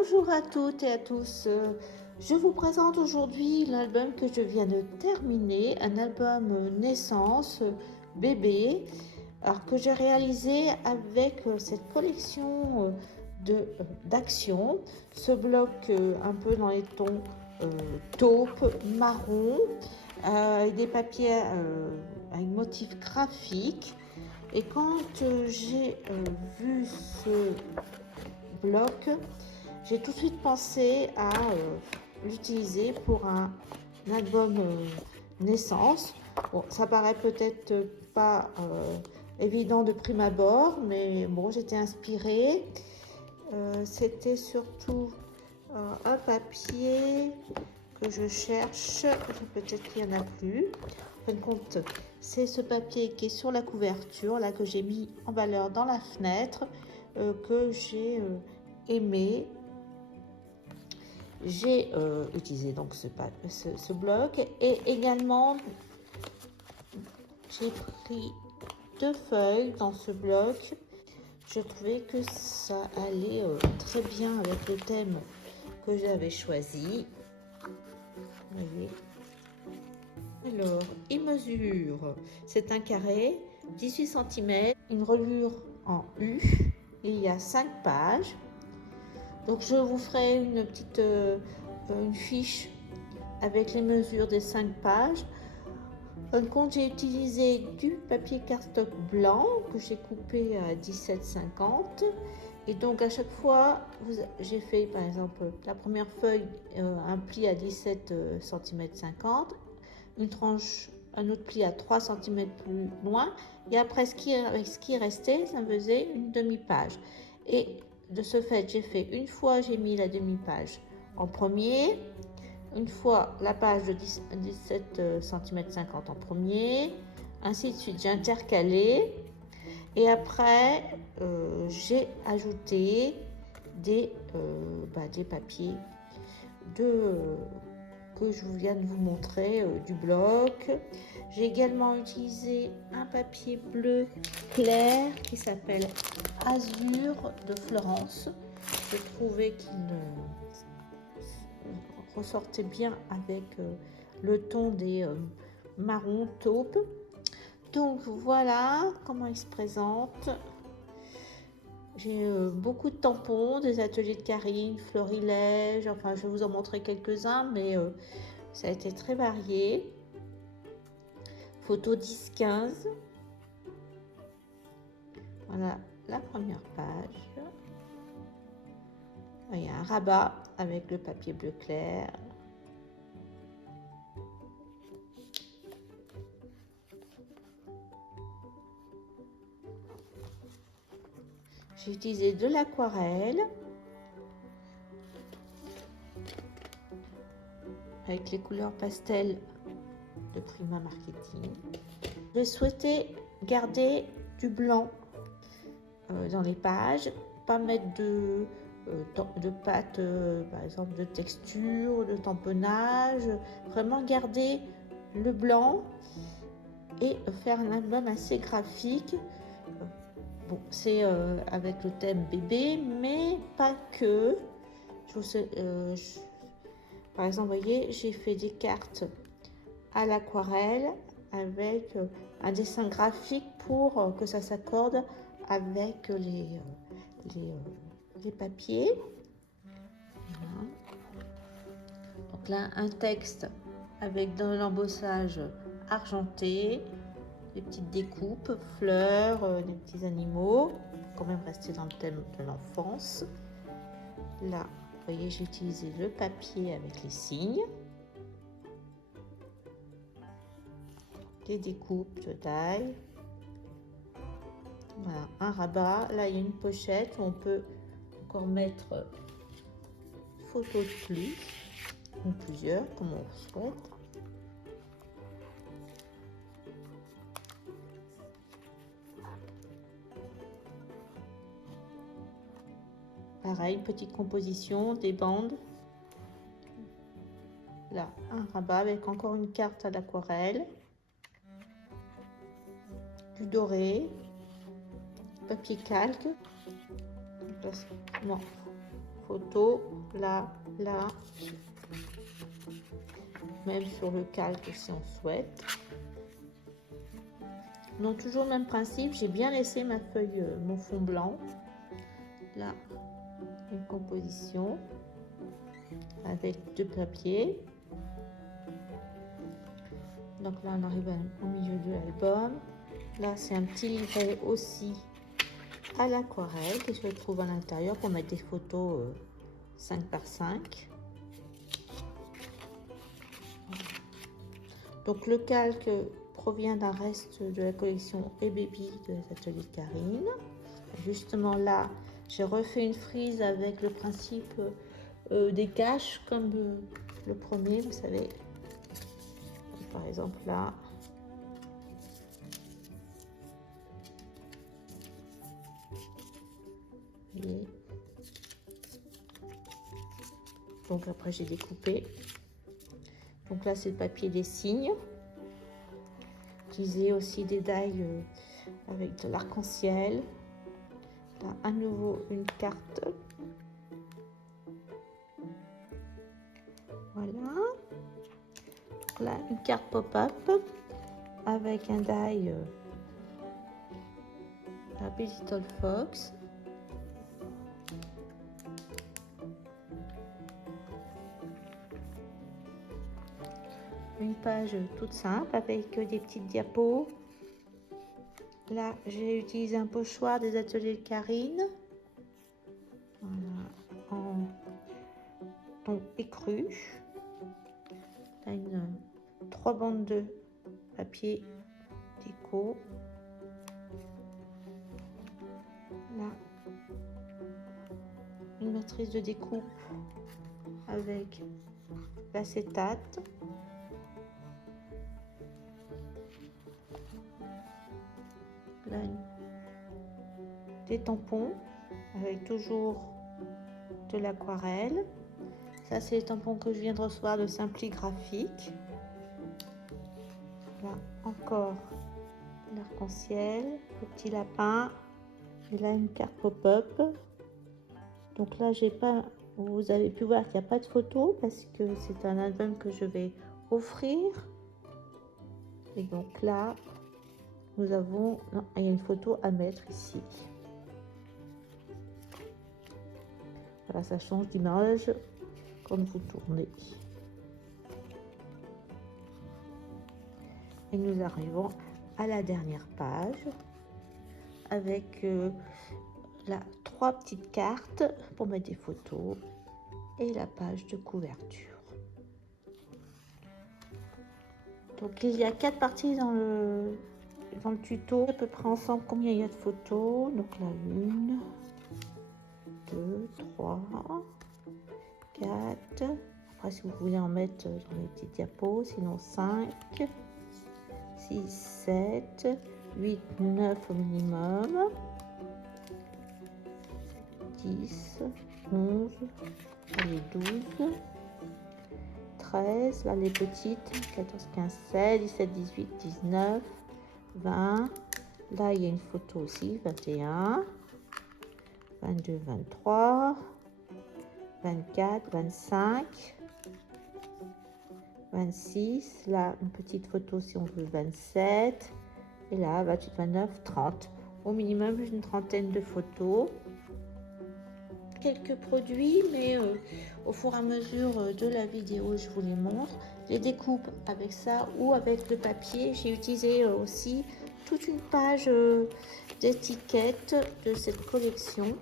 Bonjour à toutes et à tous. Je vous présente aujourd'hui l'album que je viens de terminer, un album naissance bébé, alors que j'ai réalisé avec cette collection d'action. Ce bloc un peu dans les tons taupe, marron, avec des papiers avec motif graphique. Et quand j'ai vu ce bloc, j'ai tout de suite pensé à l'utiliser pour un album naissance. Bon, ça paraît peut-être pas évident de prime abord, mais bon, j'étais inspirée. C'était surtout un papier que je cherche, peut-être qu'il n'y en a plus. En fin de compte, c'est ce papier qui est sur la couverture, là, que j'ai mis en valeur dans la fenêtre, que j'ai aimé. J'ai utilisé donc ce bloc, et également j'ai pris 2 feuilles dans ce bloc. Je trouvais que ça allait très bien avec le thème que j'avais choisi. Vous voyez. Alors, il mesure, c'est un carré, 18 cm, une reliure en U, et il y a 5 pages. Donc je vous ferai une petite une fiche avec les mesures des 5 pages. En compte, j'ai utilisé du papier cardstock blanc que j'ai coupé à 17,50. Et donc à chaque fois, j'ai fait par exemple la première feuille, un pli à 17 cm 50, une tranche, un autre pli à 3 cm plus loin, et après avec ce qui restait, ça me faisait une demi-page. Et de ce fait, j'ai fait une fois, j'ai mis la demi-page en premier, une fois la page de 17 cm 50 en premier, ainsi de suite, j'ai intercalé, et après j'ai ajouté des papiers que je viens de vous montrer du bloc. J'ai également utilisé un papier bleu clair qui s'appelle Azur de Florence. Je trouvais qu'il ressortait bien avec le ton des marrons taupe. Donc voilà comment il se présente. J'ai beaucoup de tampons, des ateliers de Karine, Florilège, enfin je vais vous en montrer quelques-uns, mais ça a été très varié. Photo 10-15. Voilà la première page. Il y a un rabat avec le papier bleu clair. J'ai utilisé de l'aquarelle avec les couleurs pastel de Prima Marketing. J'ai souhaité garder du blanc dans les pages, pas mettre de pâte, par exemple de texture, de tamponnage, vraiment garder le blanc et faire un album assez graphique. Bon, c'est avec le thème bébé, mais pas que. Par exemple, vous voyez, j'ai fait des cartes à l'aquarelle avec un dessin graphique pour que ça s'accorde avec les papiers. Voilà. Donc là, un texte avec dans l'embossage argenté, des petites découpes, fleurs, des petits animaux, pour quand même rester dans le thème de l'enfance. Là, vous voyez, j'ai utilisé le papier avec les signes, des découpes de taille. Voilà, un rabat. Là, il y a une pochette où on peut encore mettre photos de plus, ou plusieurs, comme on souhaite. Pareil, petite composition, des bandes. Là, un rabat avec encore une carte à l'aquarelle, du doré, papier calque. Non, photos, là, là, même sur le calque si on souhaite. Donc toujours le même principe, j'ai bien laissé ma feuille, mon fond blanc. Là, une composition avec 2 papiers. Donc là, on arrive au milieu de l'album. Là, c'est un petit livret aussi à l'aquarelle qui se trouve à l'intérieur pour mettre des photos 5 par 5. Donc le calque provient d'un reste de la collection E-Baby de l'atelier de Karine. Justement là, j'ai refait une frise avec le principe des caches comme le premier, vous savez. Donc, par exemple là. Vous voyez. Donc après j'ai découpé. Donc là c'est le papier des signes. Utilisé aussi des die avec de l'arc-en-ciel. Là à nouveau une carte. Voilà. Donc là une carte pop-up avec un die Happy Little Fox. Une page toute simple avec des petites diapos. Là, j'ai utilisé un pochoir des ateliers de Karine. Voilà, en ton écru. Là, 3 bandes de papier déco. Là, une matrice de découpe avec l'acétate. Là, des tampons avec toujours de l'aquarelle. Ça, c'est les tampons que je viens de recevoir de Simpli Graphique. Là, encore l'arc-en-ciel, le petit lapin. Et là, une carte pop-up. Donc là, j'ai pas. Vous avez pu voir qu'il n'y a pas de photo parce que c'est un album que je vais offrir. Et donc là, nous avons. Non, il y a une photo à mettre ici. Voilà, ça change d'image quand vous tournez. Et nous arrivons à la dernière page avec là 3 petites cartes pour mettre des photos et la page de couverture. Donc il y a 4 parties dans le tuto, à peu près ensemble combien il y a de photos. Donc là 1, 2, 3, 4. Après si vous voulez en mettre dans les petites diapos, sinon 5, 6, 7, 8, 9 au minimum. 10, 11, les 12, 13, là les petites, 14, 15, 16, 17, 18, 19, 20, là il y a une photo aussi, 21, 22, 23, 24, 25, 26, là une petite photo si on veut, 27, et là 28, 29, 30. Au minimum une trentaine de photos. Quelques produits, mais au fur et à mesure de la vidéo, je vous les montre. Les découpes avec ça ou avec le papier. J'ai utilisé aussi toute une page d'étiquettes de cette collection.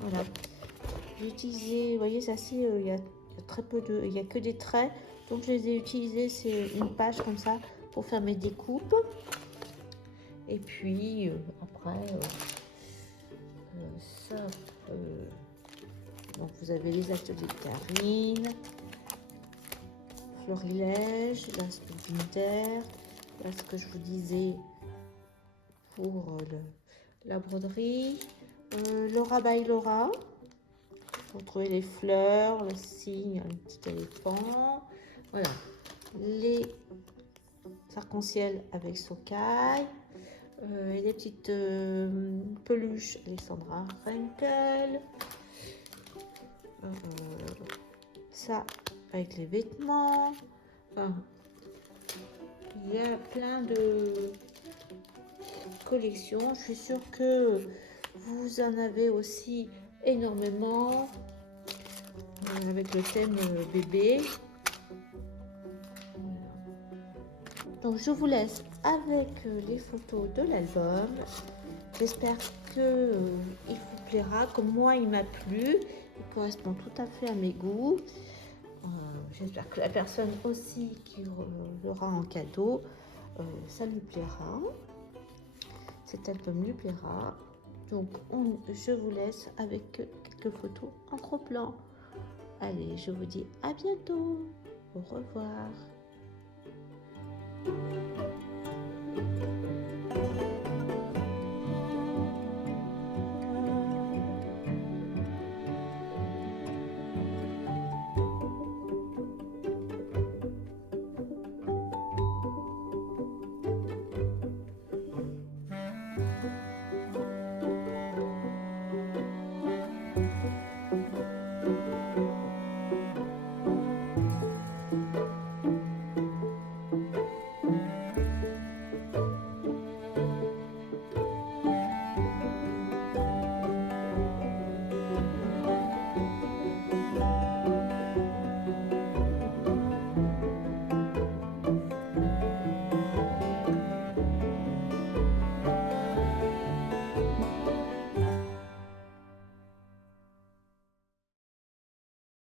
Voilà. J'ai utilisé, vous voyez, ça c'est, il y a très peu de, il y a que des traits, donc je les ai utilisés. C'est une page comme ça pour faire mes découpes. Et puis après. Ça, donc vous avez les ateliers de Karine, Florilège, là ce que Winter, là ce que je vous disais pour la broderie, Laura by Laura, pour trouver les fleurs, le signe, un petit éléphant, voilà, les arc-en-ciel avec Sokai, Et les petites peluches Alexandra Frankel. Ça avec les vêtements. Enfin, il y a plein de collections. Je suis sûre que vous en avez aussi énormément avec le thème bébé. Donc je vous laisse avec les photos de l'album. J'espère que il vous plaira comme moi il m'a plu. Il correspond tout à fait à mes goûts. J'espère que la personne aussi qui l'aura en cadeau, ça lui plaira. Cet album lui plaira. Donc je vous laisse avec quelques photos en gros plan. Allez, je vous dis à bientôt. Au revoir.